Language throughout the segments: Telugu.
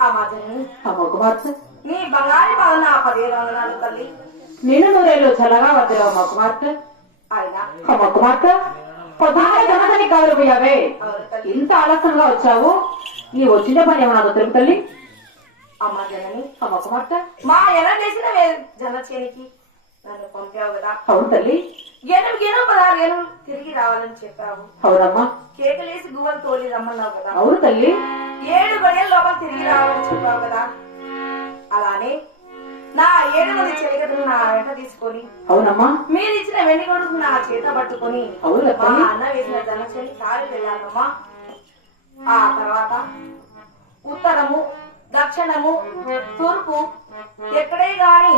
అమ్మా జనని అమ్మ కుమార్తె నీ బంగారు పవన పదిహేను వందనాలు తల్లి. నిన్ను నూరేళ్ళు చల్లగా వద్దులేవు అమ్మ కుమార్తె ఆయన అమ్మ కుమార్తె పొద్దున్నే జనతని తల్లి. ఇంత ఆలస్యంగా వచ్చావు? నీ వచ్చిన పని ఏమన్నా తెలుపు తల్లి? అమ్మ జనని అమ్మ కుమార్తె మా ఎలా చేసిన జన చేనికి నన్ను పంపావు కదా. అవును తల్లి. పదహారు గెను తిరిగి రావాలని చెప్పావు. అవునమ్మా. కేకలేసి గువ్వలు తోలి రమ్మన్నావు కదా. అవును తల్లి. ఏడు గడియల లోపల తిరిగి రావాలని చెప్పావు కదా. అలానే నా ఏడు మంది చెలికలను నా వెంట తీసుకొని అవునమ్మా. మీరు ఇచ్చిన వెండి కొడుకు నా చేత పట్టుకొని మా అన్న వేసిన జనచని కారు వెళ్ళానమ్మా ఆ తర్వాత ఉత్తరము దక్షిణము తూర్పు ఎక్కడే గాని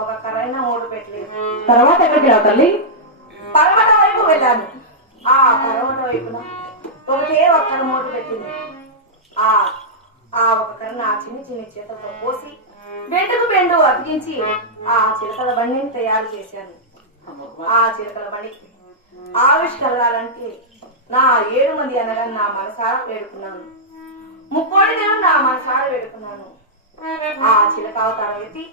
ఒక కరైన మూడు పెట్టలేదు. తర్వాత ఎక్కడికి తల్లి? పర్వతం వైపు వెళ్ళాను. ఆ పర్వతం వైపున ఒకటే ఒక్కరు మూడు పెట్టింది. ఆ ఆ ఒక కర్ర నా చిన్ని చిన్ని చేతలతో పోసి బెండకు బెండు అతికించి ఆ చిలకల బండిని తయారు చేశాను. ఆ చిలకల బండి ఆవిష్కరాలంటే నా ఏడు మంది అనగా నా మనసారా వేడుకున్నాను. ముక్కోడి దేవుడు నా మనసారా వేడుకున్నాను. ఆ చిలక అవతారం ఎత్తి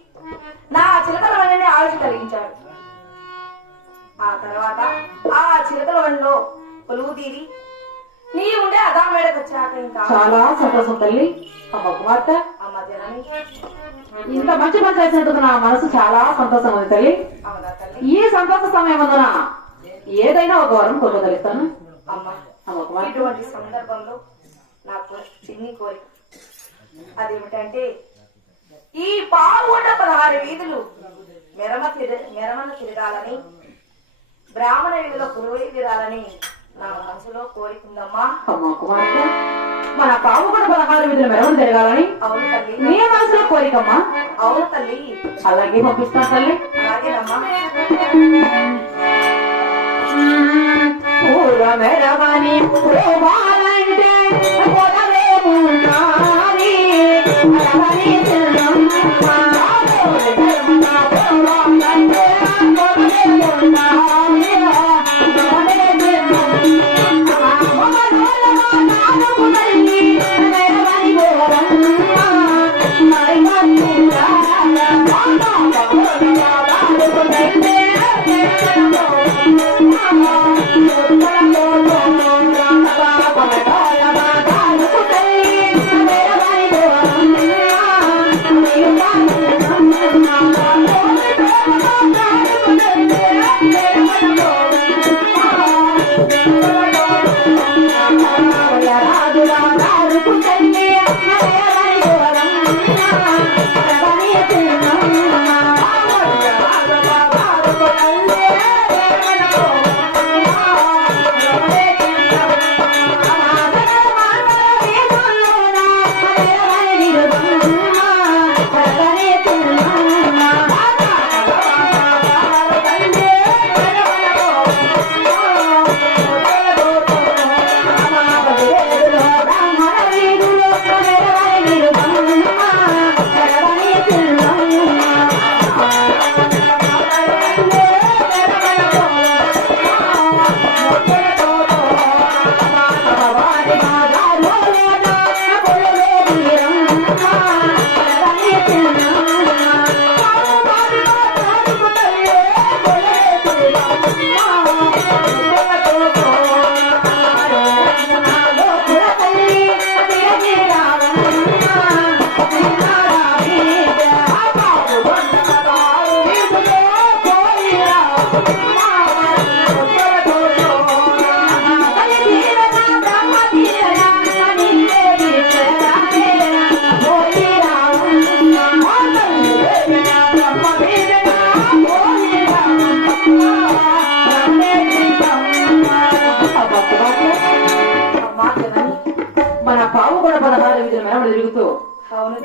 నా చిలకల బండిని ఆవిష్కరించాడు. ఆ తర్వాత ఆ చిలకల బండిలో పొలువు తీరి నీ ఉండే అదా మేడకు వచ్చాక ఇంకా చాలా సంతోషం తల్లి. అమ్మ కుమార్తె అమ్మ జనని. ఇంత మంచి పని చేసినందుకు నా మనసు చాలా సంతోషం ఉంది తల్లి. ఈ సంతోష సమయం అందున ఏదైనా ఒక వరం కుమార్తె ఇటువంటి సందర్భంలో నాకు చిన్ని కోరిక. అదేమిటంటే ఈ పాల్గొండ పదహారు వీధులు మెరమ తిర మెరమన తిరగాలని బ్రాహ్మణ వీధిలో పురువై తిరాలని కోరికుందమ్మా. అమ్మ కుమార్తె మన పావు కూడా పదహారు విధులు జరగాలని అవును తల్లి. నీ మనసులో కోరికమ్మా. అవును తల్లి. అలాగే పంపిస్తాను తల్లి. అలాగేనమ్మా. పూల మెరవని.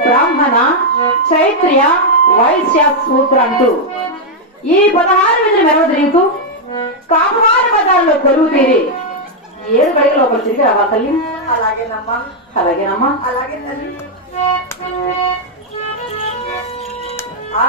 బ్రాహ్మణ చైత్ర్య వైశ్య సూత్ర అంటూ ఈ పదహారు విధులు మెరవ తిరుగుతూ కాపురాని పదాల్లో కొలువు తీరి. ఏడు కడిగి లోపల తిరిగి రావా తల్లి. అలాగేనమ్మా అలాగేనమ్మా అలాగే తల్లి. ఆ